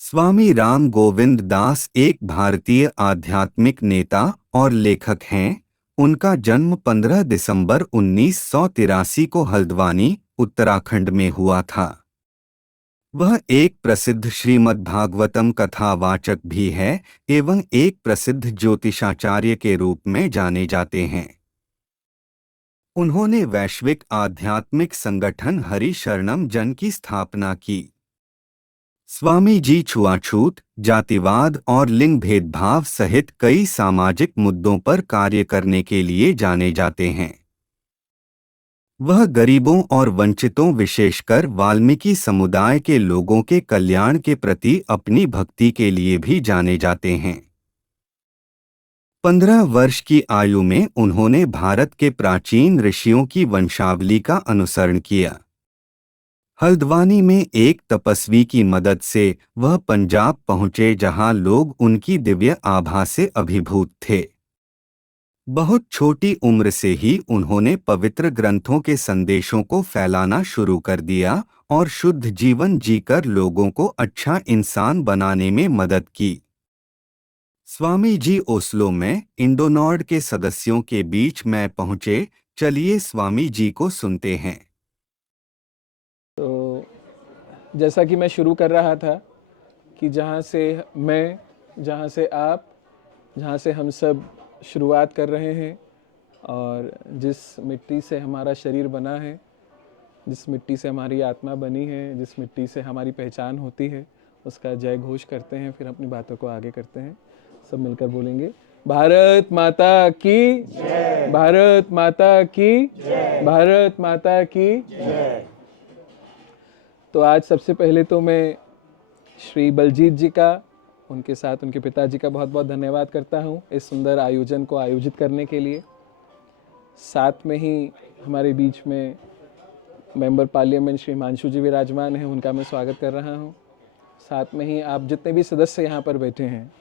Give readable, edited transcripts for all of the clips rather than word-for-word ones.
स्वामी राम गोविंद दास एक भारतीय आध्यात्मिक नेता और लेखक हैं। उनका जन्म 15 दिसंबर 1983 को हल्द्वानी, उत्तराखंड में हुआ था। वह एक प्रसिद्ध श्रीमद् भागवतम कथावाचक भी है एवं एक प्रसिद्ध ज्योतिषाचार्य के रूप में जाने जाते हैं। उन्होंने वैश्विक आध्यात्मिक संगठन हरि शरणम जन की स्थापना की। स्वामी जी छुआछूत, जातिवाद और लिंग भेदभाव सहित कई सामाजिक मुद्दों पर कार्य करने के लिए जाने जाते हैं। वह गरीबों और वंचितों विशेषकर वाल्मीकि समुदाय के लोगों के कल्याण के प्रति अपनी भक्ति के लिए भी जाने जाते हैं। 15 वर्ष की आयु में उन्होंने भारत के प्राचीन ऋषियों की वंशावली का अनुसरण किया। हल्द्वानी में एक तपस्वी की मदद से वह पंजाब पहुंचे, जहां लोग उनकी दिव्य आभा से अभिभूत थे। बहुत छोटी उम्र से ही उन्होंने पवित्र ग्रंथों के संदेशों को फैलाना शुरू कर दिया और शुद्ध जीवन जीकर लोगों को अच्छा इंसान बनाने में मदद की। स्वामी जी ओस्लो में इंडोनॉर्ड के सदस्यों के बीच में पहुंचे। चलिए स्वामी जी को सुनते हैं। तो जैसा कि मैं शुरू कर रहा था कि जहाँ से मैं, जहाँ से आप, जहाँ से हम सब शुरुआत कर रहे हैं और जिस मिट्टी से हमारा शरीर बना है, जिस मिट्टी से हमारी आत्मा बनी है, जिस मिट्टी से हमारी पहचान होती है, उसका जय घोष करते हैं, फिर अपनी बातों को आगे करते हैं। सब मिलकर बोलेंगे, भारत माता की जय, भारत माता की जय, भारत माता की जय। तो आज सबसे पहले तो मैं श्री बलजीत जी का, उनके साथ उनके पिताजी का बहुत बहुत धन्यवाद करता हूँ इस सुंदर आयोजन को आयोजित करने के लिए। साथ में ही हमारे बीच में मेंबर पार्लियामेंट श्री हिमांशु जी विराजमान हैं, उनका मैं स्वागत कर रहा हूँ। साथ में ही आप जितने भी सदस्य यहाँ पर बैठे हैं।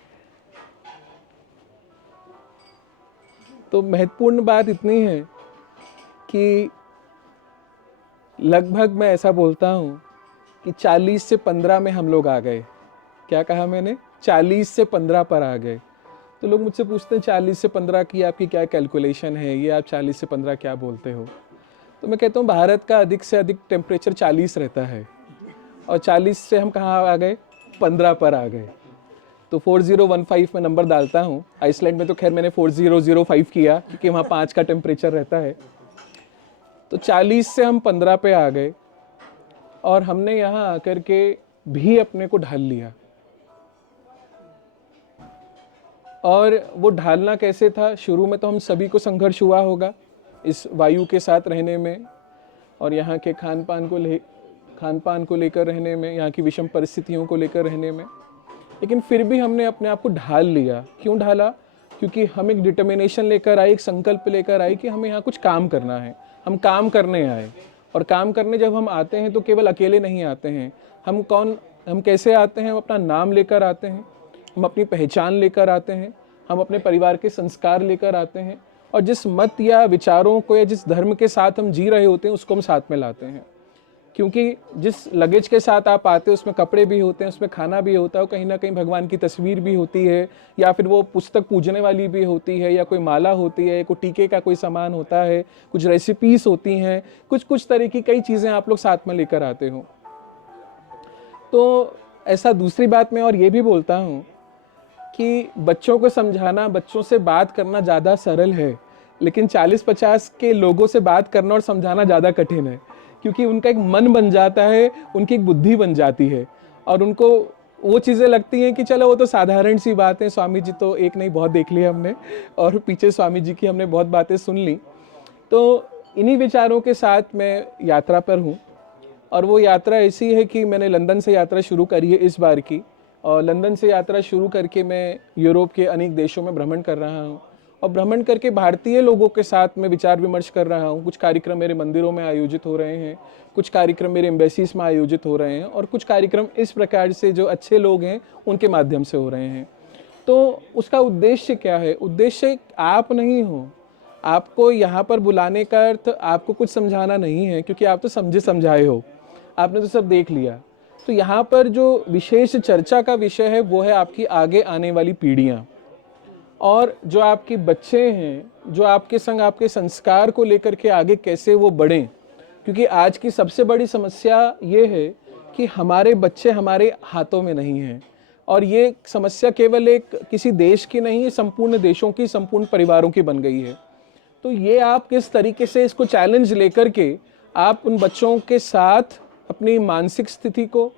तो महत्वपूर्ण बात इतनी है कि लगभग मैं ऐसा बोलता हूँ कि 40 से 15 में हम लोग आ गए। क्या कहा मैंने? 40 से 15 पर आ गए। तो लोग मुझसे पूछते हैं 40 से 15 की आपकी क्या कैलकुलेशन है, ये आप 40 से 15 क्या बोलते हो? तो मैं कहता हूँ भारत का अधिक से अधिक टेम्परेचर 40 रहता है और 40 से हम कहाँ आ गए? 15 पर आ गए। तो 4015 में नंबर डालता हूँ। आइसलैंड में तो खैर मैंने 4005 किया क्योंकि वहाँ 5 का टेम्परेचर रहता है। तो 40 से हम 15 पे आ गए और हमने यहाँ आकर के भी अपने को ढाल लिया। और वो ढालना कैसे था? शुरू में तो हम सभी को संघर्ष हुआ होगा इस वायु के साथ रहने में और यहाँ के खान पान को लेकर रहने में, यहाँ की विषम परिस्थितियों को लेकर रहने में। लेकिन फिर भी हमने अपने आप को ढाल लिया। क्यों ढाला? क्योंकि हम एक डिटर्मिनेशन लेकर आए, एक संकल्प लेकर आए कि हमें यहाँ कुछ काम करना है। हम काम करने आए और काम करने जब हम आते हैं तो केवल अकेले नहीं आते हैं। हम कैसे आते हैं? हम अपना नाम लेकर आते हैं, हम अपनी पहचान लेकर आते हैं, हम अपने परिवार के संस्कार लेकर आते हैं और जिस मत या विचारों को या जिस धर्म के साथ हम जी रहे होते हैं उसको हम साथ में लाते हैं। क्योंकि जिस लगेज के साथ आप आते हैं उसमें कपड़े भी होते हैं, उसमें खाना भी होता है, कहीं ना कहीं भगवान की तस्वीर भी होती है या फिर वो पुस्तक पूजने वाली भी होती है या कोई माला होती है, कोई टीके का कोई सामान होता है, कुछ रेसिपीज होती हैं, कुछ तरह की कई चीज़ें आप लोग साथ में लेकर आते हो। तो ऐसा दूसरी बात मैं और ये भी बोलता हूँ कि बच्चों को समझाना, बच्चों से बात करना ज़्यादा सरल है, लेकिन 40-50 के लोगों से बात करना और समझाना ज़्यादा कठिन है। क्योंकि उनका एक मन बन जाता है, उनकी एक बुद्धि बन जाती है और उनको वो चीज़ें लगती हैं कि चलो वो तो साधारण सी बात है, स्वामी जी तो एक नहीं बहुत देख लिया हमने और पीछे स्वामी जी की हमने बहुत बातें सुन ली। तो इन्हीं विचारों के साथ मैं यात्रा पर हूँ और वो यात्रा ऐसी है कि मैंने लंदन से यात्रा शुरू करी है इस बार की और लंदन से यात्रा शुरू करके मैं यूरोप के अनेक देशों में भ्रमण कर रहा हूँ और भ्रमण करके भारतीय लोगों के साथ मैं विचार विमर्श कर रहा हूँ। कुछ कार्यक्रम मेरे मंदिरों में आयोजित हो रहे हैं, कुछ कार्यक्रम मेरे एम्बेसीज में आयोजित हो रहे हैं और कुछ कार्यक्रम इस प्रकार से जो अच्छे लोग हैं उनके माध्यम से हो रहे हैं। तो उसका उद्देश्य क्या है? उद्देश्य आप नहीं हो। आपको यहाँ पर बुलाने का अर्थ आपको कुछ समझाना नहीं है, क्योंकि आप तो समझे समझाए हो, आपने तो सब देख लिया। तो यहाँ पर जो विशेष चर्चा का विषय है वो है आपकी आगे आने वाली पीढ़ियाँ, और जो आपके बच्चे हैं, जो आपके संग आपके संस्कार को लेकर के आगे कैसे वो बढ़ें। क्योंकि आज की सबसे बड़ी समस्या ये है कि हमारे बच्चे हमारे हाथों में नहीं हैं, और ये समस्या केवल एक किसी देश की नहीं है, संपूर्ण देशों की, संपूर्ण परिवारों की बन गई है। तो ये आप किस तरीके से इसको चैलेंज लेकर के आप उन बच्चों के साथ अपनी मानसिक स्थिति को,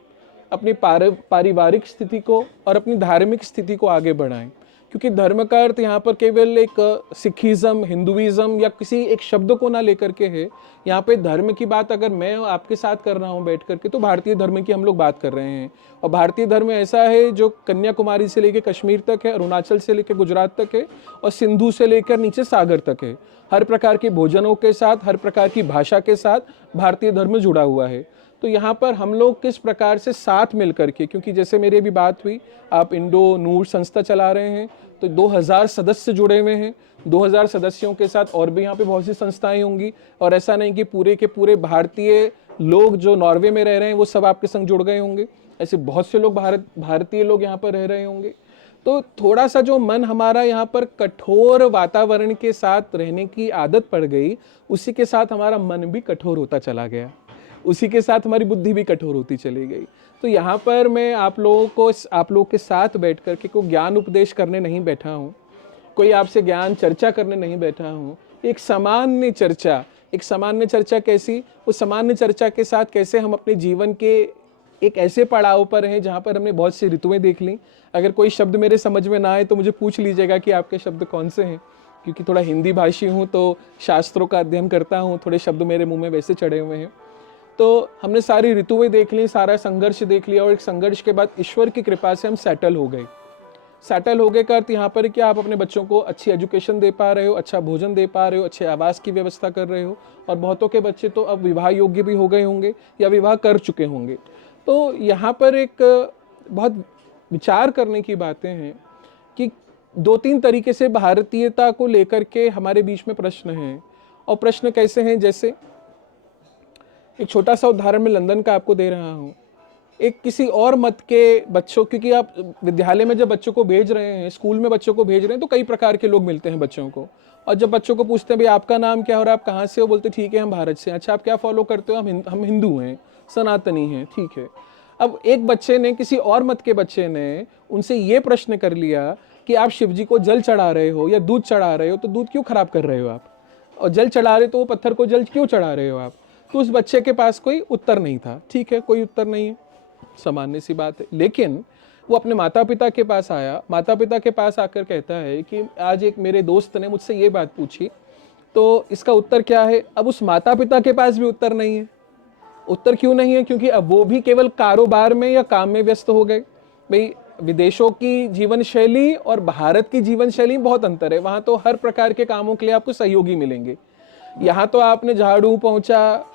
अपनी पारिवारिक स्थिति को और अपनी धार्मिक स्थिति को आगे बढ़ाएं। क्योंकि धर्म का अर्थ यहाँ पर केवल एक सिखिज़म, हिंदुइज़्म या किसी एक शब्द को ना लेकर के है। यहाँ पे धर्म की बात अगर मैं आपके साथ कर रहा हूँ बैठ करके, तो भारतीय धर्म की हम लोग बात कर रहे हैं। और भारतीय धर्म ऐसा है जो कन्याकुमारी से लेकर कश्मीर तक है, अरुणाचल से लेकर गुजरात तक है, और सिंधु से लेकर नीचे सागर तक है। हर प्रकार के भोजनों के साथ, हर प्रकार की भाषा के साथ भारतीय धर्म जुड़ा हुआ है। तो यहाँ पर हम लोग किस प्रकार से साथ मिल करके, क्योंकि जैसे मेरी अभी बात हुई, आप इंडो नूर संस्था चला रहे हैं, तो 2000 सदस्य जुड़े हुए हैं। 2000 सदस्यों के साथ और भी यहाँ पे बहुत सी संस्थाएं होंगी, और ऐसा नहीं कि पूरे के पूरे भारतीय लोग जो नॉर्वे में रह रहे हैं वो सब आपके संग जुड़ गए होंगे। ऐसे बहुत से लोग भारतीय लोग यहाँ पर रह रहे होंगे। तो थोड़ा सा जो मन हमारा यहाँ पर कठोर वातावरण के साथ रहने की आदत पड़ गई, उसी के साथ हमारा मन भी कठोर होता चला गया, उसी के साथ हमारी बुद्धि भी कठोर होती चली गई। तो यहाँ पर मैं आप लोगों के साथ बैठ कर के कोई ज्ञान उपदेश करने नहीं बैठा हूँ, कोई आपसे ज्ञान चर्चा करने नहीं बैठा हूँ। एक सामान्य चर्चा कैसी, उस सामान्य चर्चा के साथ कैसे हम अपने जीवन के एक ऐसे पड़ाव पर हैं जहाँ पर हमने बहुत सी ऋतुएं देख ली। अगर कोई शब्द मेरे समझ में ना आए तो मुझे पूछ लीजिएगा कि आपके शब्द कौन से हैं, क्योंकि थोड़ा हिंदी भाषी हूँ तो शास्त्रों का अध्ययन करता हूँ, थोड़े शब्द मेरे मुँह में वैसे चढ़े हुए हैं। तो हमने सारी ऋतुएं देख ली, सारा संघर्ष देख लिया, और एक संघर्ष के बाद ईश्वर की कृपा से हम सेटल हो गए का अर्थ यहाँ पर कि आप अपने बच्चों को अच्छी एजुकेशन दे पा रहे हो, अच्छा भोजन दे पा रहे हो, अच्छे आवास की व्यवस्था कर रहे हो, और बहुतों के बच्चे तो अब विवाह योग्य भी हो गए होंगे या विवाह कर चुके होंगे। तो यहाँ पर एक बहुत विचार करने की बातें हैं कि 2-3 तरीके से भारतीयता को लेकर के हमारे बीच में प्रश्न हैं। और प्रश्न कैसे हैं, जैसे एक छोटा सा उदाहरण मैं लंदन का आपको दे रहा हूँ। एक किसी और मत के बच्चों, क्योंकि आप विद्यालय में जब बच्चों को भेज रहे हैं, स्कूल में बच्चों को भेज रहे हैं, तो कई प्रकार के लोग मिलते हैं बच्चों को। और जब बच्चों को पूछते हैं भाई आपका नाम क्या है और आप कहाँ से हो, बोलते ठीक है हम भारत से। अच्छा आप क्या फॉलो करते हो? हम हिंदू हैं, सनातनी हैं। ठीक है। अब एक बच्चे ने, किसी और मत के बच्चे ने उनसे ये प्रश्न कर लिया कि आप शिव जी को जल चढ़ा रहे हो या दूध चढ़ा रहे हो, तो दूध क्यों खराब कर रहे हो आप? और जल चढ़ा रहे तो वो पत्थर को जल क्यों चढ़ा रहे हो आप? तो उस बच्चे के पास कोई उत्तर नहीं था। ठीक है, कोई उत्तर नहीं है, सामान्य सी बात है। लेकिन वो अपने माता पिता के पास आया, माता पिता के पास आकर कहता है कि आज एक मेरे दोस्त ने मुझसे ये बात पूछी, तो इसका उत्तर क्या है? अब उस माता पिता के पास भी उत्तर नहीं है। उत्तर क्यों नहीं है? क्योंकि अब वो भी केवल कारोबार में या काम में व्यस्त हो गए। भाई विदेशों की जीवन शैली और भारत की जीवन शैली में बहुत अंतर है। वहाँ तो हर प्रकार के कामों के लिए आपको सहयोगी मिलेंगे। यहाँ तो आपने झाड़ू पोंछा,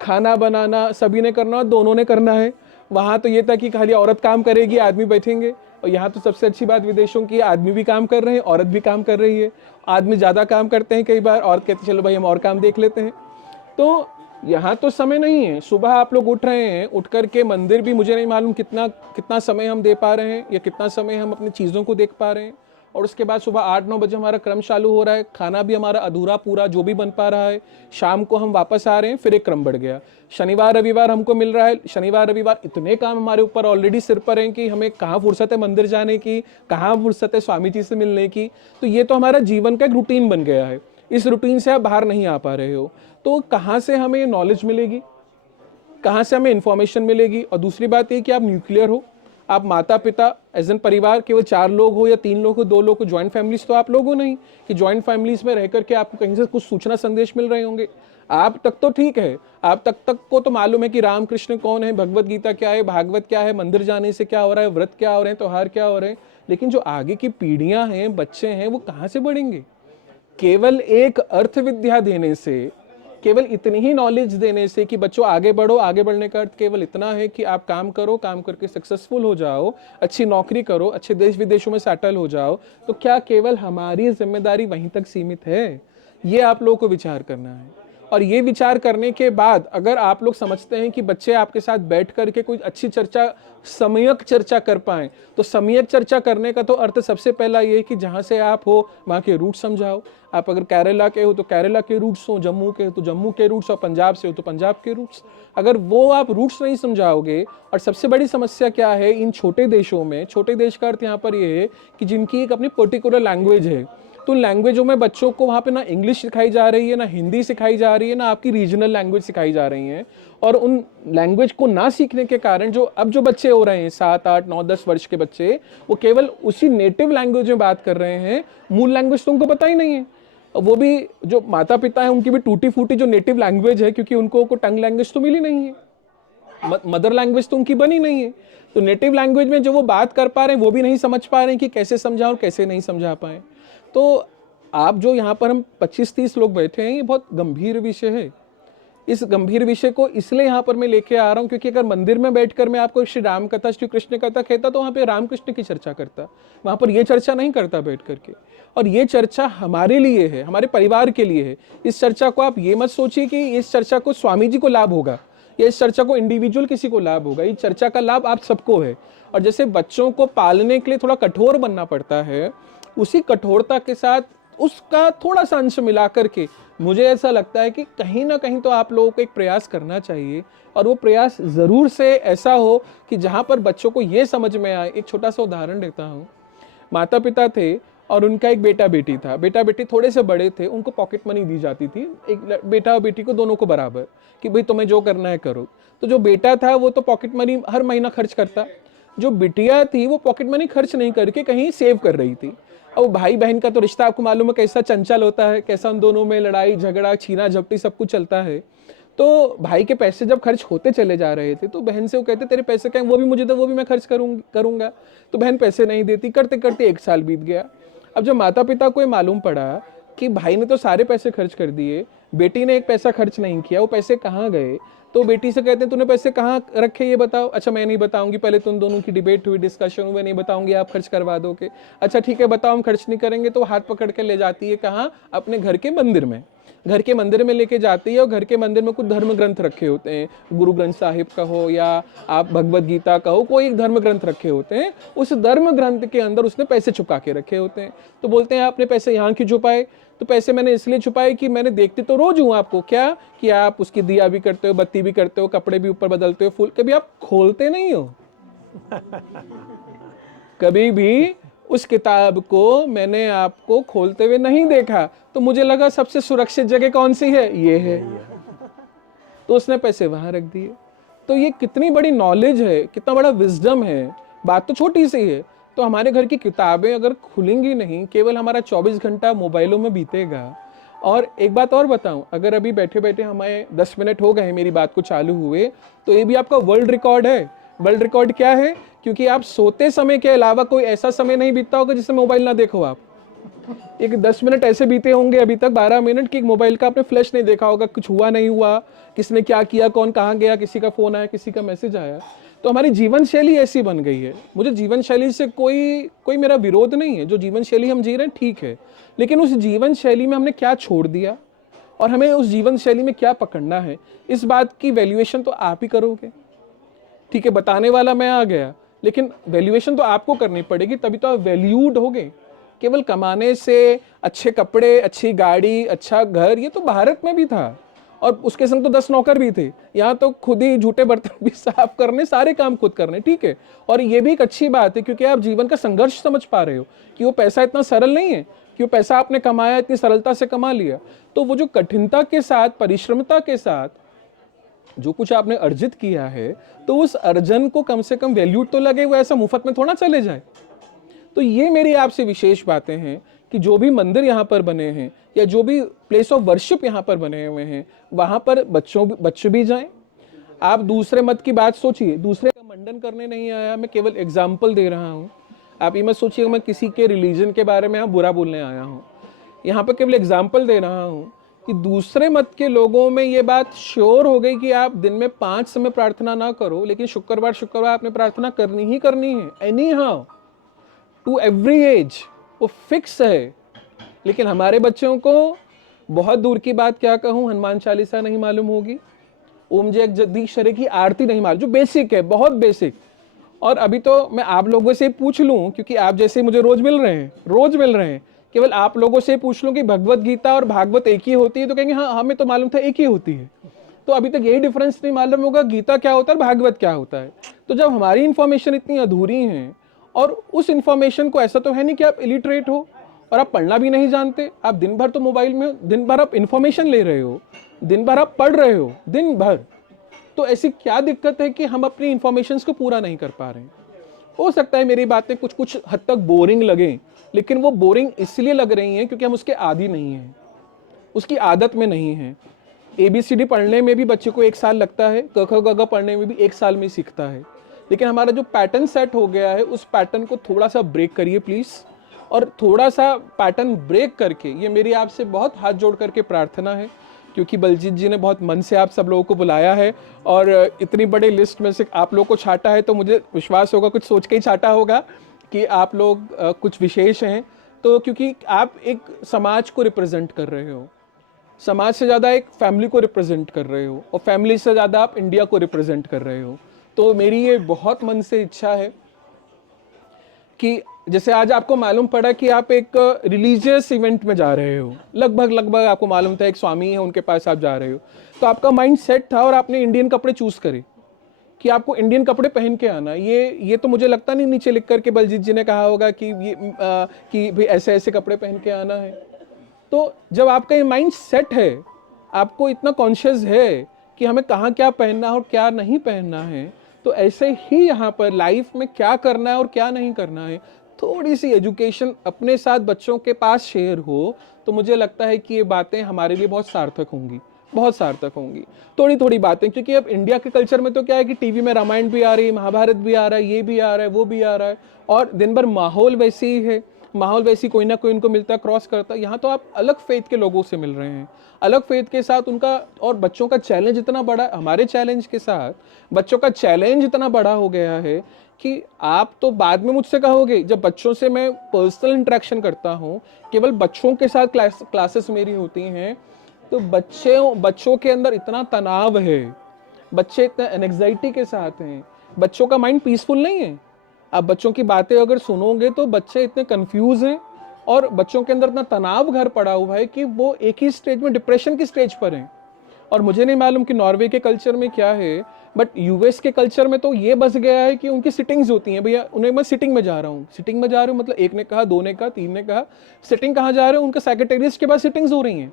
खाना बनाना सभी ने करना, दोनों ने करना है। वहाँ तो ये था कि खाली औरत काम करेगी, आदमी बैठेंगे। और यहाँ तो सबसे अच्छी बात विदेशों की, आदमी भी काम कर रहे हैं, औरत भी काम कर रही है। आदमी ज़्यादा काम करते हैं कई बार, औरत कहती चलो भाई हम और काम देख लेते हैं। तो यहाँ तो समय नहीं है। सुबह आप लोग उठ रहे हैं, उठ करके मंदिर भी मुझे नहीं मालूम कितना समय हम दे पा रहे हैं या कितना समय हम अपनी चीज़ों को देख पा रहे हैं। और उसके बाद सुबह 8-9 बजे हमारा क्रम चालू हो रहा है, खाना भी हमारा अधूरा पूरा जो भी बन पा रहा है। शाम को हम वापस आ रहे हैं, फिर एक क्रम बढ़ गया। शनिवार रविवार हमको मिल रहा है, शनिवार रविवार इतने काम हमारे ऊपर ऑलरेडी सिर पर हैं कि हमें कहाँ फुर्सत है मंदिर जाने की, कहाँ फुर्सत है स्वामी जी से मिलने की। तो ये तो हमारा जीवन का एक रूटीन बन गया है। इस रूटीन से आप बाहर नहीं आ पा रहे हो, तो कहाँ से हमें नॉलेज मिलेगी, कहाँ से हमें इंफॉर्मेशन मिलेगी? और दूसरी बात ये कि आप न्यूक्लियर हो, आप माता पिता एज एन परिवार केवल 4 लोग हो या 3 लोग हो, 2 लोग हो। ज्वाइंट फैमिलीज तो आप लोग हो नहीं कि ज्वाइंट फैमिलीज में रह करके आपको कहीं से कुछ सूचना संदेश मिल रहे होंगे। आप तक तो ठीक है, आप तक को तो मालूम है कि रामकृष्ण कौन है, भगवत गीता क्या है, भागवत क्या है, मंदिर जाने से क्या हो रहा है, व्रत क्या हो रहे हैं, त्योहार क्या हो रहे हैं। लेकिन जो आगे की पीढ़ियां हैं, बच्चे हैं, वो कहाँ से बढ़ेंगे? केवल एक अर्थ विद्या देने से, केवल इतनी ही नॉलेज देने से कि बच्चों आगे बढ़ो, आगे बढ़ने का अर्थ केवल इतना है कि आप काम करो, काम करके सक्सेसफुल हो जाओ, अच्छी नौकरी करो, अच्छे देश विदेशों में सेटल हो जाओ, तो क्या केवल हमारी जिम्मेदारी वहीं तक सीमित है? ये आप लोगों को विचार करना है। और ये विचार करने के बाद अगर आप लोग समझते हैं कि बच्चे आपके साथ बैठ करके कोई अच्छी चर्चा, सम्यक चर्चा कर पाएं, तो सम्यक चर्चा करने का तो अर्थ सबसे पहला ये है कि जहाँ से आप हो वहाँ के रूट समझाओ। आप अगर केरला के हो तो केरला के रूट्स हो, जम्मू के हो तो जम्मू के रूट्स, और पंजाब से हो तो पंजाब के रूट्स। अगर वो आप रूट्स नहीं समझाओगे, और सबसे बड़ी समस्या क्या है इन छोटे देशों में, छोटे देश का अर्थ यहाँ पर ये है कि जिनकी एक अपनी पर्टिकुलर लैंग्वेज है, तो लैंग्वेजों में बच्चों को वहाँ पे ना इंग्लिश सिखाई जा रही है, ना हिंदी सिखाई जा रही है, ना आपकी रीजनल लैंग्वेज सिखाई जा रही है। और उन लैंग्वेज को ना सीखने के कारण जो बच्चे हो रहे हैं 7, 8, 9, 10 वर्ष के बच्चे, वो केवल उसी नेटिव लैंग्वेज में बात कर रहे हैं, मूल लैंग्वेज तो उनको पता ही नहीं है। वो भी जो माता पिता है उनकी भी टूटी फूटी जो नेटिव लैंग्वेज है, क्योंकि उनको टंग लैंग्वेज तो मिली नहीं है, मदर लैंग्वेज तो उनकी बनी नहीं है। तो नेटिव लैंग्वेज में जो वो बात कर पा रहे हैं वो भी नहीं समझ पा रहे हैं कि कैसे समझाएं और कैसे नहीं समझा पाए। तो आप जो यहाँ पर हम 25-30 लोग बैठे हैं, ये बहुत गंभीर विषय है। इस गंभीर विषय को इसलिए यहाँ पर मैं लेके आ रहा हूँ क्योंकि अगर मंदिर में बैठकर मैं आपको श्री राम कथा, श्री कृष्ण कथा कहता तो वहाँ पे रामकृष्ण की चर्चा करता, वहाँ पर ये चर्चा नहीं करता बैठ करके। और ये चर्चा हमारे लिए है, हमारे परिवार के लिए है। इस चर्चा को आप ये मत सोचिए कि इस चर्चा को स्वामी जी को लाभ होगा या इस चर्चा को इंडिविजुअल किसी को लाभ होगा। इस चर्चा का लाभ आप सबको है। और जैसे बच्चों को पालने के लिए थोड़ा कठोर बनना पड़ता है, उसी कठोरता के साथ उसका थोड़ा सा अंश मिला करके मुझे ऐसा लगता है कि कहीं ना कहीं तो आप लोगों को एक प्रयास करना चाहिए। और वो प्रयास ज़रूर से ऐसा हो कि जहाँ पर बच्चों को ये समझ में आए। एक छोटा सा उदाहरण देता हूँ। माता पिता थे और उनका एक बेटा बेटी था। बेटा बेटी थोड़े से बड़े थे, उनको पॉकेट मनी दी जाती थी, एक बेटा और बेटी को दोनों को बराबर, कि भाई तुम्हें जो करना है करो। तो जो बेटा था वो तो पॉकेट मनी हर महीना खर्च करता, जो बिटिया थी वो पॉकेट मनी खर्च नहीं करके कहीं सेव कर रही थी। अब भाई बहन का तो रिश्ता आपको मालूम है कैसा चंचल होता है, कैसा उन दोनों में लड़ाई झगड़ा छीना झपटी सब कुछ चलता है। तो भाई के पैसे जब खर्च होते चले जा रहे थे तो बहन से वो कहते तेरे पैसे कहीं, वो भी मुझे दो, वो भी मैं खर्च करूंगा। तो बहन पैसे नहीं देती, करते करते 1 साल बीत गया। अब जब माता पिता को ये मालूम पड़ा कि भाई ने तो सारे पैसे खर्च कर दिए, बेटी ने एक पैसा खर्च नहीं किया, वो पैसे कहाँ गए, तो बेटी से कहते हैं तूने पैसे कहाँ रखे ये बताओ। अच्छा मैं नहीं बताऊंगी, पहले तुम दोनों की डिबेट हुई, डिस्कशन हुई, नहीं बताऊंगी, आप खर्च करवा दोगे। अच्छा ठीक है बताओ, हम खर्च नहीं करेंगे। तो हाथ पकड़ के ले जाती है कहाँ, अपने घर के मंदिर में। घर के मंदिर में लेके जाती है और घर के मंदिर में कुछ धर्म ग्रंथ रखे होते हैं, गुरु ग्रंथ साहिब का हो या आप भगवत गीता का हो, कोई एक धर्म ग्रंथ रखे होते हैं। उस धर्म ग्रंथ के अंदर उसने पैसे छुपा के रखे होते हैं। तो बोलते हैं आपने पैसे यहाँ क्यों छुपाए, तो पैसे मैंने इसलिए छुपाए कि मैंने देखती तो रोज हूँ आपको, क्या कि आप उसकी दिया भी करते हो, बत्ती भी करते हो, कपड़े भी ऊपर बदलते हो, फूल कभी आप खोलते नहीं हो। कभी भी उस किताब को मैंने आपको खोलते हुए नहीं देखा, तो मुझे लगा सबसे सुरक्षित जगह कौन सी है, ये है। तो उसने पैसे वहां रख दिए। तो ये कितनी बड़ी नॉलेज है, कितना बड़ा विजडम है। बात तो छोटी सी है। तो हमारे घर की किताबें अगर खुलेंगी नहीं, केवल हमारा 24 घंटा मोबाइलों में बीतेगा। और एक बात और बताऊं, अगर अभी बैठे बैठे हमें 10 मिनट हो गए मेरी बात को चालू हुए, तो ये भी आपका वर्ल्ड रिकॉर्ड है। वर्ल्ड रिकॉर्ड क्या है, क्योंकि आप सोते समय के अलावा कोई ऐसा समय नहीं बीतता होगा जिसमें मोबाइल ना देखो आप। एक 10 मिनट ऐसे बीते होंगे अभी तक, 12 मिनट की मोबाइल का आपने फ्लैश नहीं देखा होगा, कुछ हुआ नहीं हुआ, किसने क्या किया, कौन कहाँ गया, किसी का फोन आया, किसी का मैसेज आया। तो हमारी जीवन शैली ऐसी बन गई है। मुझे जीवन शैली से कोई मेरा विरोध नहीं है, जो जीवन शैली हम जी रहे हैं ठीक है, लेकिन उस जीवन शैली में हमने क्या छोड़ दिया और हमें उस जीवन शैली में क्या पकड़ना है, इस बात की वैल्यूएशन तो आप ही करोगे। ठीक है, बताने वाला मैं आ गया, लेकिन वैल्यूएशन तो आपको करनी पड़ेगी, तभी तो आप वैल्यूड होगे। केवल कमाने से, अच्छे कपड़े, अच्छी गाड़ी, अच्छा घर, ये तो भारत में भी था और उसके संग तो 10 नौकर भी थे। यहाँ तो खुद ही झूठे बर्तन भी साफ करने, सारे काम खुद करने, ठीक है। और ये भी एक अच्छी बात है क्योंकि आप जीवन का संघर्ष समझ पा रहे हो कि वो पैसा इतना सरल नहीं है, कि वो पैसा आपने कमाया इतनी सरलता से कमा लिया। तो वो जो कठिनता के साथ, परिश्रमता के साथ जो कुछ आपने अर्जित किया है, तो उस अर्जन को कम से कम वैल्यूड तो लगे, वो ऐसा मुफ्त में थोड़ा चले जाए। तो ये मेरी आपसे विशेष बातें हैं कि जो भी मंदिर यहाँ पर बने हैं या जो भी प्लेस ऑफ वर्शिप यहाँ पर बने हुए हैं, वहाँ पर बच्चे भी जाएं। आप दूसरे मत की बात सोचिए, दूसरे का मंडन करने नहीं आया, मैं केवल एग्जाम्पल दे रहा हूँ। आप ये मत सोचिए मैं किसी के रिलीजन के बारे में यहाँ बुरा बोलने आया हूँ, यहाँ पर केवल एग्जाम्पल दे रहा हूँ कि दूसरे मत के लोगों में ये बात श्योर हो गई कि आप दिन में 5 समय प्रार्थना ना करो, लेकिन शुक्रवार आपने प्रार्थना करनी ही करनी है, anyhow, to every age, वो फिक्स है। लेकिन हमारे बच्चों को बहुत दूर की बात क्या कहूँ, हनुमान चालीसा नहीं मालूम होगी, ओम जय जगदीश्वरी की आरती नहीं मालूम, जो बेसिक है, बहुत बेसिक। और अभी तो मैं आप लोगों से पूछ लूं, क्योंकि आप जैसे मुझे रोज मिल रहे हैं, रोज मिल रहे हैं, केवल आप लोगों से पूछ लूं कि भगवत गीता और भागवत एक ही होती है, तो कहेंगे हाँ हमें तो मालूम था एक ही होती है। तो अभी तक यही डिफरेंस नहीं मालूम होगा गीता क्या होता है, भागवत क्या होता है। तो जब हमारी इंफॉर्मेशन इतनी अधूरी है, और उस इंफॉर्मेशन को, ऐसा तो है नहीं कि आप इलिटरेट हो और आप पढ़ना भी नहीं जानते, आप दिन भर तो मोबाइल में हो, दिन भर आप इंफॉर्मेशन ले रहे हो, दिन भर आप पढ़ रहे हो, दिन भर। तो ऐसी क्या दिक्कत है कि हम अपनी इंफॉर्मेशन को पूरा नहीं कर पा रहे हैं। हो सकता है मेरी बातें कुछ कुछ हद तक बोरिंग लगें, लेकिन वो बोरिंग इसलिए लग रही हैं क्योंकि हम उसके आदी नहीं हैं, उसकी आदत में नहीं है। ABCD पढ़ने में भी बच्चे को 1 साल लगता है, क ख ग घ पढ़ने में भी 1 साल में सीखता है। लेकिन हमारा जो पैटर्न सेट हो गया है, उस पैटर्न को थोड़ा सा ब्रेक करिए प्लीज़। और थोड़ा सा पैटर्न ब्रेक करके, ये मेरी आपसे बहुत हाथ जोड़ करके प्रार्थना है, क्योंकि बलजीत जी ने बहुत मन से आप सब लोगों को बुलाया है और इतनी बड़ी लिस्ट में से आप लोग को छाटा है, तो मुझे विश्वास होगा कुछ सोच के ही छाटा होगा कि आप लोग कुछ विशेष हैं। तो क्योंकि आप एक समाज को रिप्रेजेंट कर रहे हो, समाज से ज़्यादा एक फैमिली को रिप्रेजेंट कर रहे हो, और फैमिली से ज़्यादा आप इंडिया को रिप्रेजेंट कर रहे हो। तो मेरी ये बहुत मन से इच्छा है कि जैसे आज आपको मालूम पड़ा कि आप एक रिलीजियस इवेंट में जा रहे हो, लगभग आपको मालूम था एक स्वामी है उनके पास आप जा रहे हो, तो आपका माइंड सेट था और आपने इंडियन कपड़े चूज करे कि आपको इंडियन कपड़े पहन के आना। ये तो मुझे लगता नहीं नीचे लिख करके बलजीत जी ने कहा होगा कि कि भाई ऐसे ऐसे कपड़े पहन के आना है। तो जब आपका ये माइंड सेट है, आपको इतना कॉन्शियस है कि हमें कहाँ क्या पहनना है और क्या नहीं पहनना है, तो ऐसे ही यहाँ पर लाइफ में क्या करना है और क्या नहीं करना है, थोड़ी सी एजुकेशन अपने साथ बच्चों के पास शेयर हो, तो मुझे लगता है कि ये बातें हमारे लिए बहुत सार्थक होंगी, बहुत सार्थक होंगी। थोड़ी थोड़ी बातें, क्योंकि अब इंडिया के कल्चर में तो क्या है कि टीवी में रामायण भी आ रही है, महाभारत भी आ रहा है, ये भी आ रहा है, वो भी आ रहा है, और दिन भर माहौल वैसे ही है, माहौल वैसी कोई ना कोई उनको मिलता है, क्रॉस करता है। यहाँ तो आप अलग फेथ के लोगों से मिल रहे हैं, अलग फेथ के साथ उनका, और बच्चों का चैलेंज इतना बड़ा, हमारे चैलेंज के साथ बच्चों का चैलेंज इतना बड़ा हो गया है कि आप तो बाद में मुझसे कहोगे, जब बच्चों से मैं पर्सनल इंटरेक्शन करता हूँ, केवल बच्चों के साथ क्लासेस मेरी होती हैं, तो बच्चों के अंदर इतना तनाव है, बच्चे इतने एंग्जाइटी के साथ हैं, बच्चों का माइंड पीसफुल नहीं है। आप बच्चों की बातें अगर सुनोगे तो बच्चे इतने कंफ्यूज हैं, और बच्चों के अंदर इतना तनाव घर पड़ा हुआ है कि वो एक ही स्टेज में, डिप्रेशन की स्टेज पर हैं। और मुझे नहीं मालूम कि नॉर्वे के कल्चर में क्या है, बट यूएस के कल्चर में तो ये बस गया है कि उनकी सिटिंग्स होती हैं, भैया उन्हें मैं सिटिंग में जा रहा हूँ, सिटिंग में जा रहा हूँ, मतलब एक ने कहा, दो ने कहा, तीन ने कहा, सिटिंग कहाँ जा रहे हो, उनका सेक्रेटेरिएट के बाद सिटिंग्स हो रही हैं।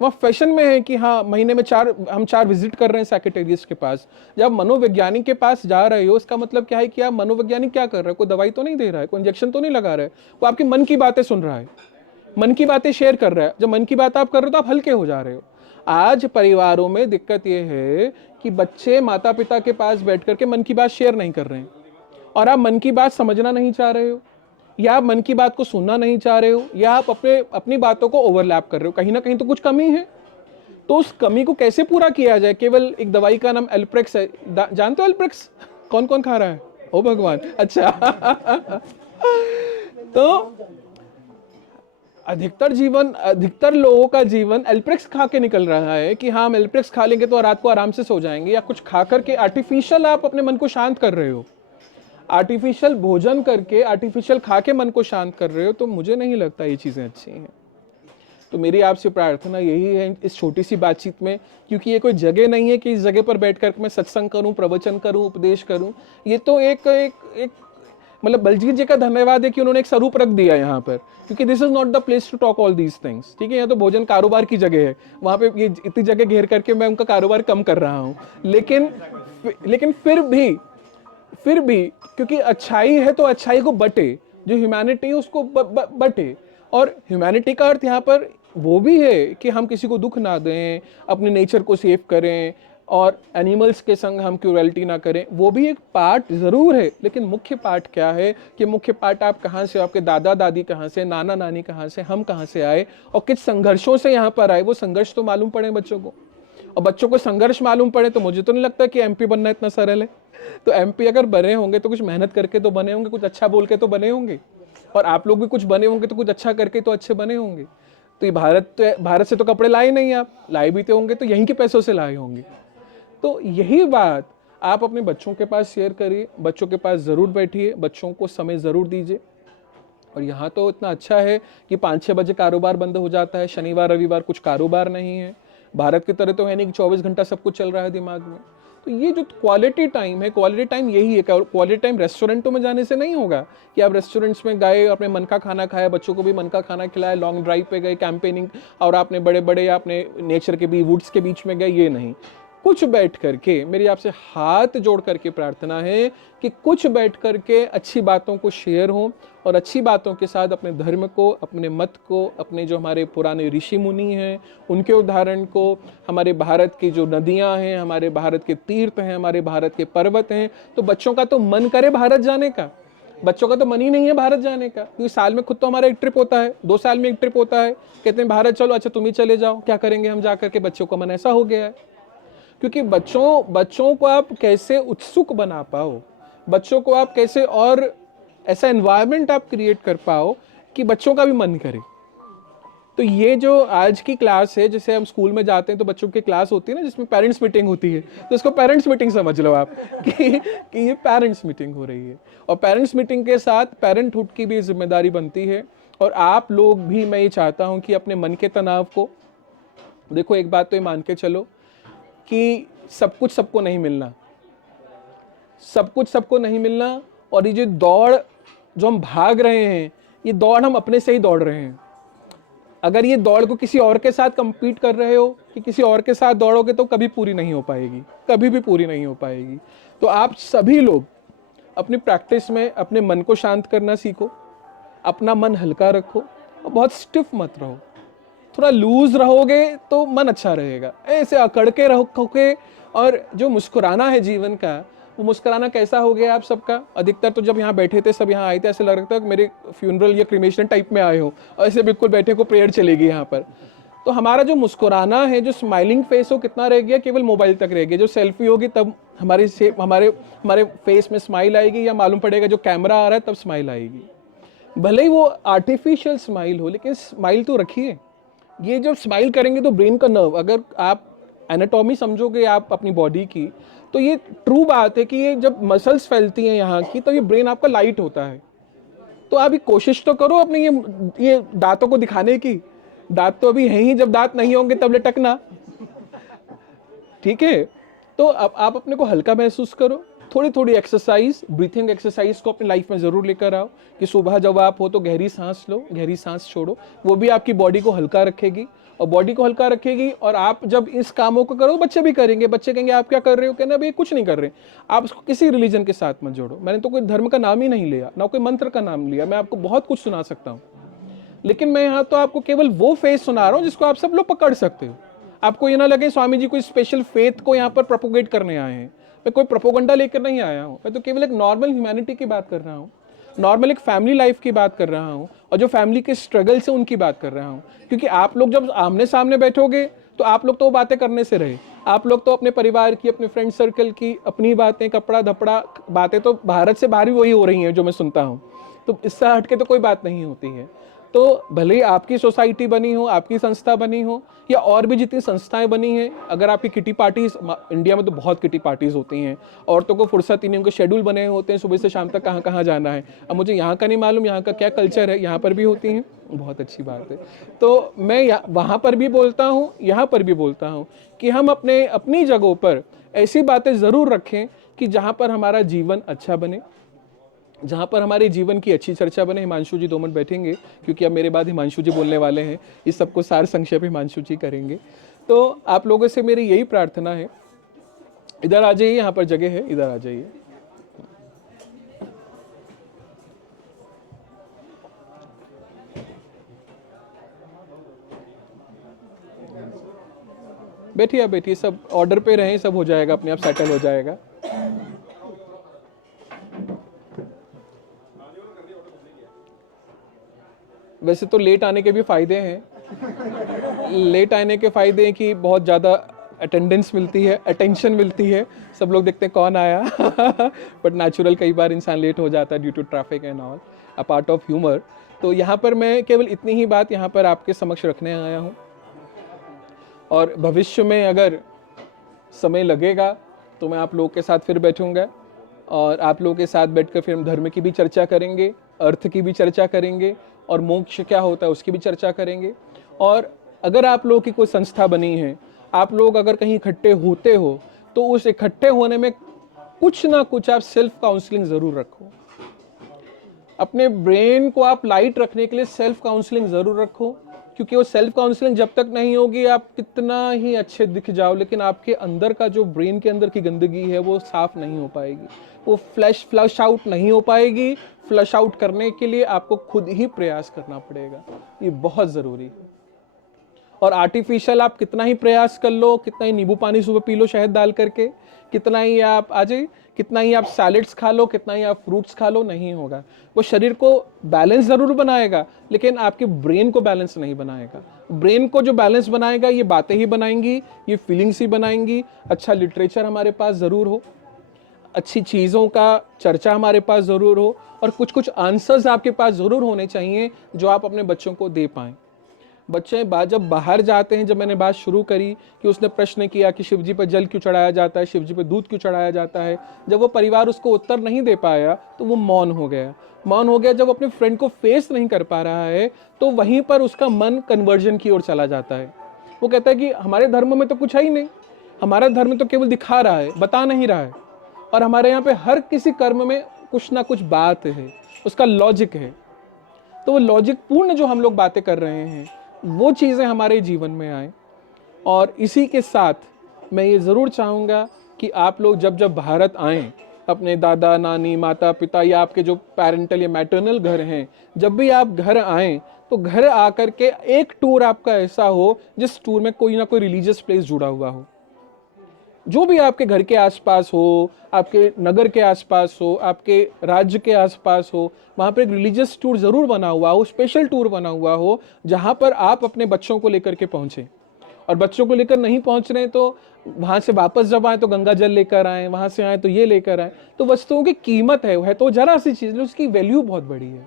वहाँ फैशन में है कि हाँ महीने में हम चार विजिट कर रहे हैं सेक्रेटेरिएट के पास। जब मनोवैज्ञानिक के पास जा रहे हो, इसका मतलब क्या है कि आप मनोवैज्ञानिक क्या कर रहे हो, कोई दवाई तो नहीं दे रहा है, कोई इंजेक्शन तो नहीं लगा रहा है, वो आपकी मन की बातें सुन रहा है, मन की बातें शेयर कर रहा है। जब मन की बात आप कर रहे हो तो आप हल्के हो जा रहे हो। आज परिवारों में दिक्कत यह है कि बच्चे माता पिता के पास बैठ करके मन की बात शेयर नहीं कर रहे हैं, और आप मन की बात समझना नहीं चाह रहे हो, या आप मन की बात को सुनना नहीं चाह रहे हो, या आप अपनी बातों को ओवरलैप कर रहे हो। कहीं ना कहीं तो कुछ कमी है। तो उस कमी को कैसे पूरा किया जाए? केवल एक दवाई का नाम एल्प्रेक्स है, जानते हो एल्प्रेक्स? कौन कौन खा रहा है? ओ भगवान, अच्छा। तो अधिकतर लोगों का जीवन एल्प्रेक्स खा के निकल रहा है कि हाँ हम एल्प्रेक्स खा लेंगे तो रात को आराम से सो जाएंगे, या कुछ खा करके आर्टिफिशियल आप अपने मन को शांत कर रहे हो, आर्टिफिशियल भोजन करके, आर्टिफिशियल खा के मन को शांत कर रहे हो। तो मुझे नहीं लगता ये चीज़ें अच्छी हैं। तो मेरी आपसे प्रार्थना यही है इस छोटी सी बातचीत में, क्योंकि ये कोई जगह नहीं है कि इस जगह पर बैठकर मैं सत्संग करूं, प्रवचन करूं, उपदेश करूं। ये तो एक मतलब बलजीत जी का धन्यवाद है कि उन्होंने एक स्वरूप रख दिया यहाँ पर, क्योंकि this is not the place to talk all these things. ठीक है, यहाँ तो भोजन कारोबार की जगह है, वहाँ पे ये इतनी जगह घेर करके मैं उनका कारोबार कम कर रहा हूँ। लेकिन फिर भी क्योंकि अच्छाई है तो अच्छाई को बटे, जो ह्यूमैनिटी है उसको बटे। और ह्यूमैनिटी का अर्थ यहाँ पर वो भी है कि हम किसी को दुख ना दें, अपने नेचर को सेव करें, और एनिमल्स के संग हम क्रूरल्टी ना करें, वो भी एक पार्ट ज़रूर है। लेकिन मुख्य पार्ट क्या है कि मुख्य पार्ट आप कहाँ से, आपके दादा दादी कहाँ से, नाना नानी कहाँ से, हम कहाँ से आए, और किस संघर्षों से यहाँ पर आए, वो संघर्ष तो मालूम पड़े बच्चों को। और बच्चों को संघर्ष मालूम पड़े तो मुझे तो नहीं लगता कि एमपी बनना इतना सरल है। तो एमपी अगर बने होंगे तो कुछ मेहनत करके तो बने होंगे, कुछ अच्छा बोल के तो बने होंगे, और आप लोग भी कुछ बने होंगे तो कुछ अच्छा करके तो अच्छे बने होंगे। तो ये भारत से तो कपड़े लाए नहीं, आप लाए भी तो होंगे तो यहीं के पैसों से लाए होंगे। तो यही बात आप अपने बच्चों के पास शेयर करिए, बच्चों के पास ज़रूर बैठिए, बच्चों को समय ज़रूर दीजिए। और यहाँ तो इतना अच्छा है कि 5-6 बजे कारोबार बंद हो जाता है, शनिवार रविवार कुछ कारोबार नहीं है। भारत की तरह तो है नहीं कि 24 घंटा सब कुछ चल रहा है दिमाग में। तो ये जो क्वालिटी टाइम है, क्वालिटी टाइम यही है। क्वालिटी टाइम रेस्टोरेंटों में जाने से नहीं होगा कि आप रेस्टोरेंट्स में गए, अपने मन का खाना खाया, बच्चों को भी मन का खाना खिलाया, लॉन्ग ड्राइव पे गए, कैंपेनिंग, और आपने बड़े बड़े आपने नेचर के भी वुड्स के बीच में गए, ये नहीं। कुछ बैठ करके, मेरी आपसे हाथ जोड़ करके प्रार्थना है कि कुछ बैठ करके अच्छी बातों को शेयर हो, और अच्छी बातों के साथ अपने धर्म को, अपने मत को, अपने जो हमारे पुराने ऋषि मुनि हैं उनके उदाहरण को, हमारे भारत की जो नदियां हैं, हमारे भारत के तीर्थ हैं, हमारे भारत के पर्वत हैं, तो बच्चों का तो मन करे भारत जाने का। बच्चों का तो मन ही नहीं है भारत जाने का, क्योंकि साल में खुद तो हमारा एक ट्रिप होता है, 2 साल में एक ट्रिप होता है, कहते हैं भारत चलो, अच्छा तुम ही चले जाओ, क्या करेंगे हम जाकर के। बच्चों का मन ऐसा हो गया है। क्योंकि बच्चों को आप कैसे उत्सुक बना पाओ, बच्चों को आप कैसे और ऐसा एनवायरनमेंट आप क्रिएट कर पाओ कि बच्चों का भी मन करे। तो ये जो आज की क्लास है, जैसे हम स्कूल में जाते हैं तो बच्चों की क्लास होती है ना, जिसमें पेरेंट्स मीटिंग होती है, तो इसको पेरेंट्स मीटिंग समझ लो आप कि ये पेरेंट्स मीटिंग हो रही है। और पेरेंट्स मीटिंग के साथ पेरेंटहुड की भी जिम्मेदारी बनती है। और आप लोग भी, मैं ये चाहता हूँ कि अपने मन के तनाव को देखो, एक बात तो ये मान के चलो कि सब कुछ सबको नहीं मिलना, सब कुछ सबको नहीं मिलना। और ये जो दौड़ जो हम भाग रहे हैं, ये दौड़ हम अपने से ही दौड़ रहे हैं। अगर ये दौड़ को किसी और के साथ कंपीट कर रहे हो, कि किसी और के साथ दौड़ोगे, तो कभी पूरी नहीं हो पाएगी, कभी भी पूरी नहीं हो पाएगी। तो आप सभी लोग अपनी प्रैक्टिस में अपने मन को शांत करना सीखो, अपना मन हल्का रखो, और बहुत स्टिफ मत रहो। थोड़ा लूज रहोगे तो मन अच्छा रहेगा, ऐसे अकड़ के रहोगे। और जो मुस्कुराना है जीवन का, वो मुस्कुराना कैसा हो गया आप सबका? अधिकतर तो जब यहाँ बैठे थे, सब यहाँ आए थे, ऐसे लग रहा था कि मेरे फ्यूनरल या क्रिमेशन टाइप में आए हो, और ऐसे बिल्कुल बैठे को प्रेयर चलेगी यहाँ पर। तो हमारा जो मुस्कुराना है, जो स्माइलिंग फेस हो, कितना रह गया? केवल मोबाइल तक रह गया। जो सेल्फी होगी तब हमारे फेस में स्माइल आएगी, या मालूम पड़ेगा जो कैमरा आ रहा है तब स्माइल आएगी। भले ही वो आर्टिफिशियल स्माइल हो, लेकिन स्माइल तो रखिए। ये जब स्माइल करेंगे तो ब्रेन का नर्व, अगर आप एनाटॉमी समझोगे आप अपनी बॉडी की, तो ये ट्रू बात है कि ये जब मसल्स फैलती हैं यहाँ की, तो ये ब्रेन आपका लाइट होता है। तो आप ये कोशिश तो करो अपने ये दांतों को दिखाने की। दांत तो अभी हैं ही, जब दांत नहीं होंगे तब लटकना, ठीक है? तो अब आप अपने को हल्का महसूस करो। थोड़ी थोड़ी एक्सरसाइज, ब्रीथिंग एक्सरसाइज को अपनी लाइफ में ज़रूर लेकर आओ, कि सुबह जब आप हो तो गहरी सांस लो, गहरी सांस छोड़ो। वो भी आपकी बॉडी को हल्का रखेगी, और बॉडी को हल्का रखेगी। और आप जब इस कामों को करो, बच्चे भी करेंगे। बच्चे कहेंगे आप क्या कर रहे हो, कहना भाई कुछ नहीं कर रहे। आप उसको किसी रिलीजन के साथ मत जोड़ो। मैंने तो कोई धर्म का नाम ही नहीं लिया, ना कोई मंत्र का नाम लिया। मैं आपको बहुत कुछ सुना सकता हूँ, लेकिन मैं यहाँ तो आपको केवल वो फेस सुना रहा हूँ जिसको आप सब लोग पकड़ सकते हो। आपको ये ना लगे स्वामी जी कोई स्पेशल फेथ को यहाँ पर प्रोपोगेट करने आए हैं। मैं कोई प्रोपोगंडा लेकर नहीं आया हूँ। मैं तो केवल एक नॉर्मल ह्यूमैनिटी की बात कर रहा हूँ, नॉर्मल एक फैमिली लाइफ की बात कर रहा हूँ, और जो फैमिली के स्ट्रगल से उनकी बात कर रहा हूँ। क्योंकि आप लोग जब आमने सामने बैठोगे तो आप लोग तो वो बातें करने से रहे। आप लोग तो अपने परिवार की, अपने फ्रेंड सर्कल की, अपनी बातें, कपड़ा धपड़ा बातें तो भारत से बाहर भी वही हो रही हैं जो मैं सुनता हूँ। तो इससे हटके तो कोई बात नहीं होती है। तो भले ही आपकी सोसाइटी बनी हो, आपकी संस्था बनी हो, या और भी जितनी संस्थाएं बनी हैं, अगर आपकी किटी पार्टीज, इंडिया में तो बहुत किटी पार्टीज होती हैं, औरतों को फुर्सत ही नहीं, उनके शेड्यूल बने होते हैं सुबह से शाम तक कहाँ कहाँ जाना है। अब मुझे यहाँ का नहीं मालूम यहाँ का क्या कल्चर है, यहाँ पर भी होती हैं, बहुत अच्छी बात है। तो मैं वहाँ पर भी बोलता हूँ, यहाँ पर भी बोलता हूँ कि हम अपनी जगहों पर ऐसी बातें ज़रूर रखें कि जहाँ पर हमारा जीवन अच्छा बने, जहाँ पर हमारे जीवन की अच्छी चर्चा बने। हिमांशु जी 2 मिनट बैठेंगे, क्योंकि अब मेरे बाद हिमांशु जी बोलने वाले हैं। इस सबको सार संक्षेप हिमांशु जी करेंगे। तो आप लोगों से मेरी यही प्रार्थना है, इधर आ जाइए, यहाँ पर जगह है, इधर आ जाइए। बैठिए, आप बैठिए, सब ऑर्डर पे रहें, सब हो जाएगा, अपने आप सेटल हो जाएगा। वैसे तो लेट आने के भी फायदे हैं। लेट आने के फायदे हैं कि बहुत ज़्यादा अटेंडेंस मिलती है, अटेंशन मिलती है, सब लोग देखते हैं कौन आया। बट नेचुरल, कई बार इंसान लेट हो जाता है due to traffic and all, a part of humour. तो यहाँ पर मैं केवल इतनी ही बात यहाँ पर आपके समक्ष रखने आया हूँ, और भविष्य में अगर समय लगेगा तो मैं आप लोगों के साथ फिर बैठूंगा और आप लोगों के साथ बैठकर फिर हम धर्म की भी चर्चा करेंगे, अर्थ की भी चर्चा करेंगे, और मोक्ष क्या होता है उसकी भी चर्चा करेंगे। और अगर आप लोगों की कोई संस्था बनी है, आप लोग अगर कहीं इकट्ठे होते हो, तो उस इकट्ठे होने में कुछ ना कुछ आप सेल्फ काउंसलिंग ज़रूर रखो। अपने ब्रेन को आप लाइट रखने के लिए सेल्फ काउंसलिंग ज़रूर रखो, क्योंकि वो सेल्फ काउंसलिंग जब तक नहीं होगी, आप कितना ही अच्छे दिख जाओ, लेकिन आपके अंदर का जो ब्रेन के अंदर की गंदगी है वो साफ नहीं हो पाएगी, वो फ्लश आउट नहीं हो पाएगी। फ्लश आउट करने के लिए आपको खुद ही प्रयास करना पड़ेगा, ये बहुत ज़रूरी है। और आर्टिफिशियल आप कितना ही प्रयास कर लो, कितना ही नींबू पानी सुबह पी लो शहद डाल करके, कितना ही आप कितना ही आप सैलेड्स खा लो, कितना ही आप फ्रूट्स खा लो, नहीं होगा। वो शरीर को बैलेंस ज़रूर बनाएगा, लेकिन आपके ब्रेन को बैलेंस नहीं बनाएगा। ब्रेन को जो बैलेंस बनाएगा, ये बातें ही बनाएंगी, ये फीलिंग्स ही बनाएंगी। अच्छा लिटरेचर हमारे पास ज़रूर हो, अच्छी चीज़ों का चर्चा हमारे पास ज़रूर हो, और कुछ कुछ आंसर्स आपके पास ज़रूर होने चाहिए जो आप अपने बच्चों को दे पाएँ। बच्चे जब बाहर जाते हैं, जब मैंने बात शुरू करी कि उसने प्रश्न किया कि शिव जी पर जल क्यों चढ़ाया जाता है, शिव जी पर दूध क्यों चढ़ाया जाता है, जब वो परिवार उसको उत्तर नहीं दे पाया तो वो मौन हो गया। मौन हो गया जब अपने फ्रेंड को फेस नहीं कर पा रहा है, तो वहीं पर उसका मन कन्वर्जन की ओर चला जाता है। वो कहता है कि हमारे धर्म में तो कुछ है ही नहीं, हमारा धर्म तो केवल दिखा रहा है, बता नहीं रहा है, और हमारे यहाँ पे हर किसी कर्म में कुछ ना कुछ बात है, उसका लॉजिक है। तो वो लॉजिक पूर्ण जो हम लोग बातें कर रहे हैं, वो चीज़ें हमारे जीवन में आए। और इसी के साथ मैं ये ज़रूर चाहूँगा कि आप लोग जब जब भारत आएँ, अपने दादा नानी माता पिता या आपके जो पेरेंटल या मैटरनल घर हैं, जब भी आप घर आएँ तो घर आकर के एक टूर आपका ऐसा हो जिस टूर में कोई ना कोई रिलीजियस प्लेस जुड़ा हुआ हो। जो भी आपके घर के आसपास हो, आपके नगर के आसपास हो, आपके राज्य के आसपास हो, वहाँ पर एक रिलीजियस टूर ज़रूर बना हुआ हो, स्पेशल टूर बना हुआ हो, जहाँ पर आप अपने बच्चों को लेकर के पहुँचें। और बच्चों को लेकर नहीं पहुँच रहे तो वहाँ से वापस जब आए तो गंगा जल लेकर आएँ, वहाँ से आए तो ये लेकर आएँ। तो वस्तुओं की कीमत है तो जरा सी चीज़, उसकी वैल्यू बहुत बड़ी है।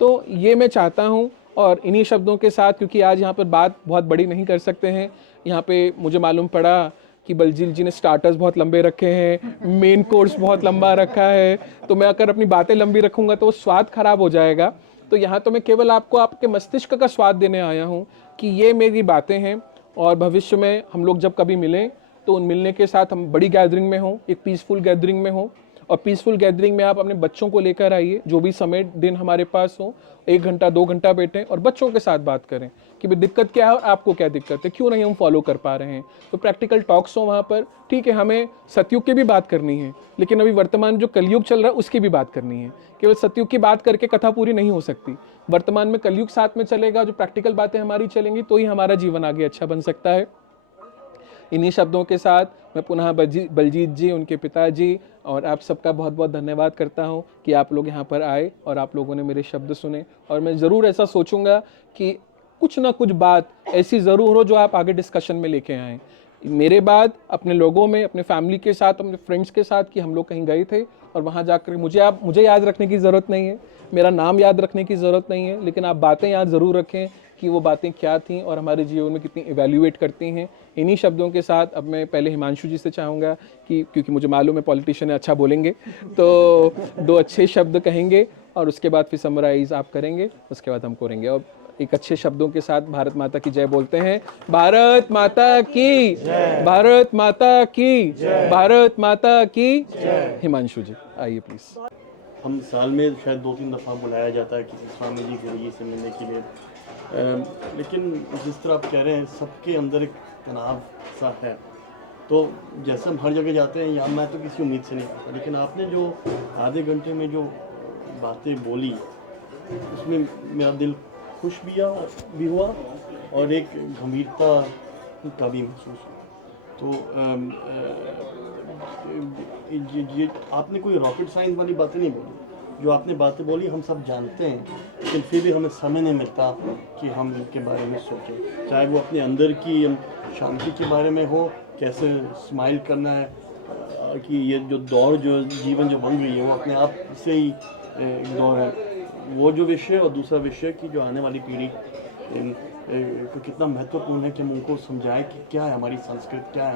तो ये मैं चाहता हूँ, और इन्हीं शब्दों के साथ, क्योंकि आज यहाँ पर बात बहुत बड़ी नहीं कर सकते हैं, यहाँ पे मुझे मालूम पड़ा कि बलजीत जी ने स्टार्टर्स बहुत लंबे रखे हैं, मेन कोर्स बहुत लंबा रखा है, तो मैं अगर अपनी बातें लंबी रखूंगा तो वो स्वाद खराब हो जाएगा। तो यहाँ तो मैं केवल आपको आपके मस्तिष्क का स्वाद देने आया हूँ कि ये मेरी बातें हैं, और भविष्य में हम लोग जब कभी मिलें तो उन मिलने के साथ हम बड़ी गैदरिंग में हों, एक पीसफुल गैदरिंग में हों। और पीसफुल गैदरिंग में आप अपने बच्चों को लेकर आइए, जो भी समय दिन हमारे पास हो, 1 घंटा 2 घंटा बैठें और बच्चों के साथ बात करें कि भाई दिक्कत क्या है और आपको क्या दिक्कत है, क्यों नहीं हम फॉलो कर पा रहे हैं। तो प्रैक्टिकल टॉक्स हो वहाँ पर। ठीक है, हमें सतयुग की भी बात करनी है, लेकिन अभी वर्तमान जो कलयुग चल रहा है उसकी भी बात करनी है। केवल सतयुग की बात करके कथा पूरी नहीं हो सकती। वर्तमान में कलयुग साथ में चलेगा, जो प्रैक्टिकल बातें हमारी चलेंगी, तो ही हमारा जीवन आगे अच्छा बन सकता है। इन्हीं शब्दों के साथ मैं पुनः बलजीत जी, उनके पिताजी और आप सबका बहुत बहुत धन्यवाद करता हूं कि आप लोग यहाँ पर आए और आप लोगों ने मेरे शब्द सुने। और मैं ज़रूर ऐसा सोचूंगा कि कुछ ना कुछ बात ऐसी ज़रूर हो जो आप आगे डिस्कशन में लेके आएँ। मेरे बाद अपने लोगों में, अपने फैमिली के साथ, अपने फ्रेंड्स के साथ, कि हम लोग कहीं गए थे और वहाँ जाकर मुझे याद रखने की ज़रूरत नहीं है, मेरा नाम याद रखने की ज़रूरत नहीं है, लेकिन आप बातें याद ज़रूर रखें कि वो बातें क्या थीं और हमारे जीवन में कितनी इवैल्यूएट करती हैं। इन्हीं शब्दों के साथ अब मैं पहले हिमांशु जी से चाहूँगा कि, क्योंकि मुझे मालूम है पॉलिटिशियन अच्छा बोलेंगे, तो 2 अच्छे शब्द कहेंगे और उसके बाद फिर समराइज़ आप करेंगे, उसके बाद हम करेंगे। और एक अच्छे शब्दों के साथ भारत माता की जय बोलते हैं। भारत माता की, भारत माता की, भारत माता की। हिमांशु जी आइए प्लीज। हम साल में शायद 2-3 दफ़ा बुलाया जाता है किसी स्वामी जी गुरु जी से मिलने के लिए, लेकिन जिस तरह आप कह रहे हैं सबके अंदर एक तनाव सा है। तो जैसे हम हर जगह जाते हैं, या मैं तो किसी उम्मीद से नहीं आता, लेकिन आपने जो आधे घंटे में जो बातें बोली उसमें मेरा दिल खुश भी हुआ और एक गंभीरता का भी महसूस हुआ। तो ये आपने कोई रॉकेट साइंस वाली बातें नहीं बोली, जो आपने बातें बोली हम सब जानते हैं, लेकिन फिर भी हमें समय नहीं मिलता कि हम इनके बारे में सोचें, चाहे वो अपने अंदर की शांति के बारे में हो, कैसे स्माइल करना है, कि ये जो दौड़ जो जीवन जो बन रही है वो अपने आप से ही एक दौड़ है, वो जो विषय और दूसरा विषय कि जो आने वाली पीढ़ी को कितना महत्वपूर्ण है कि हम उनको समझाएं कि क्या है हमारी संस्कृति, क्या है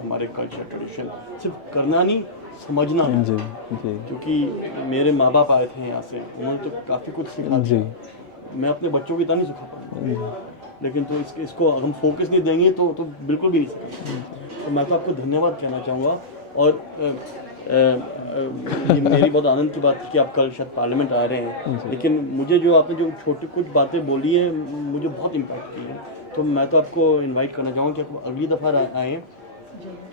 हमारे कल्चर ट्रेडिशन। सिर्फ करना नहीं, समझना है। जी जी क्योंकि मेरे माँ बाप आए थे यहाँ से, उन्होंने तो काफ़ी कुछ सिखा जी दिया। मैं अपने बच्चों की तरह नहीं सिखा पाऊँगा, लेकिन तो इसको हम फोकस नहीं देंगे तो बिल्कुल भी नहीं सीखेंगे। तो मैं तो आपको धन्यवाद कहना चाहूँगा। और ये मेरी बहुत आनंद की बात थी कि आप कल शायद पार्लियामेंट आ रहे हैं, लेकिन मुझे जो आपने जो छोटी कुछ बातें बोली हैं मुझे बहुत इम्पैक्ट की है। तो मैं तो आपको इनवाइट करना चाहूँगा कि आप अगली दफ़ा आएँ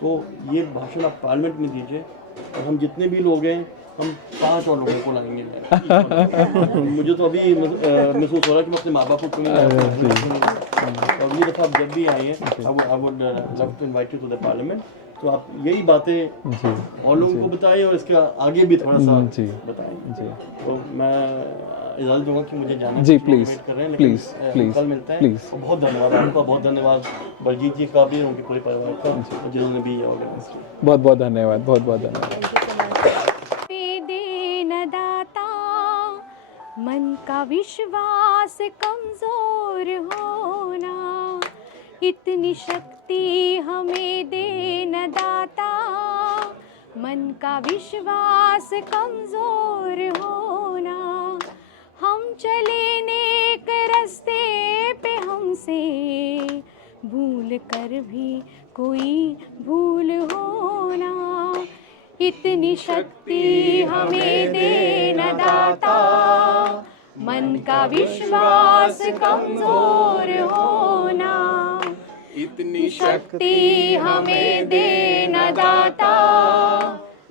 तो ये भाषण आप पार्लियामेंट में दीजिए, और हम जितने भी लोग हैं हम 5 और लोगों को लाएंगे। मुझे तो अभी महसूस हो रहा है कि मैं अपने माँ बाप को क्यों नहीं लाऊं। अगली दफ़ा आप जब भी आए हैं I would love to invite you to the parliament. तो आप यही बातें जी और लोगों को बताएं और इसके आगे भी थोड़ा सा जी बताएं। जी तो मैं इजाज़त दूंगा कि मुझे जाने जी, के लिए प्लीज़, वेट कर रहे हैं, लेकिन प्लीज़, कल मिलते हैं। प्लीज़। और बहुत धन्यवाद आपका, बहुत धन्यवाद बलजीत जी का भी, उनके पूरे परिवार का, जिन्होंने भी ये ऑर्गेनाइज किया। बहुत बहुत धन्यवाद, बहुत बहुत धन्यवाद। देन दाता, मन का विश्वास कमजोर होना, इतनी शक्ति हमें देन दाता, मन का विश्वास कमजोर होना। हम चले नेक रास्ते पे, हमसे भूल कर भी कोई भूल होना, इतनी शक्ति हमें देना दाता, मन का विश्वास कमजोर होना, इतनी शक्ति हमें देना दाता,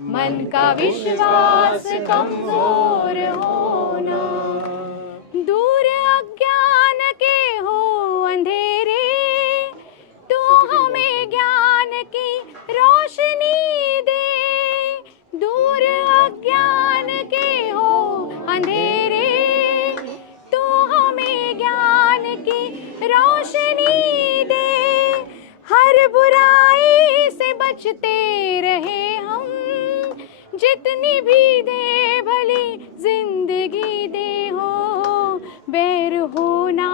मन का विश्वास कमजोर होना। दूर अज्ञान के हो अंधेरे, तू हमें ज्ञान की रोशनी दे। दूर अज्ञान के हो अंधेरे, तू हमें ज्ञान की रोशनी दे। हर बुराई से बचते रहे हम, जितनी भी दे भली जिंदगी दे हो। बैर होना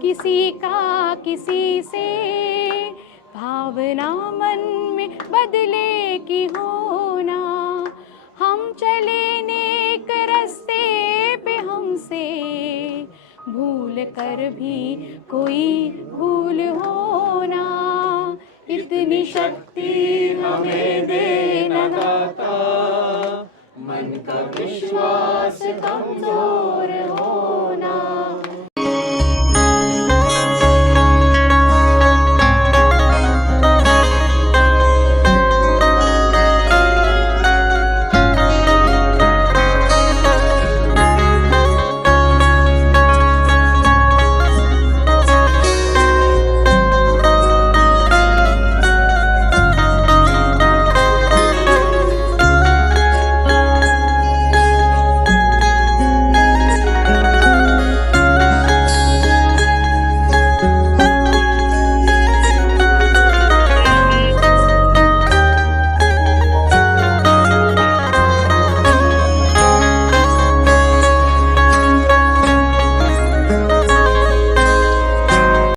किसी का किसी से, भावना मन में बदले की होना। हम चले नेक रास्ते पे, हमसे भूल कर भी कोई भूल होना, इतनी शक्ति हमें देना दाता, मन का विश्वास कमजोर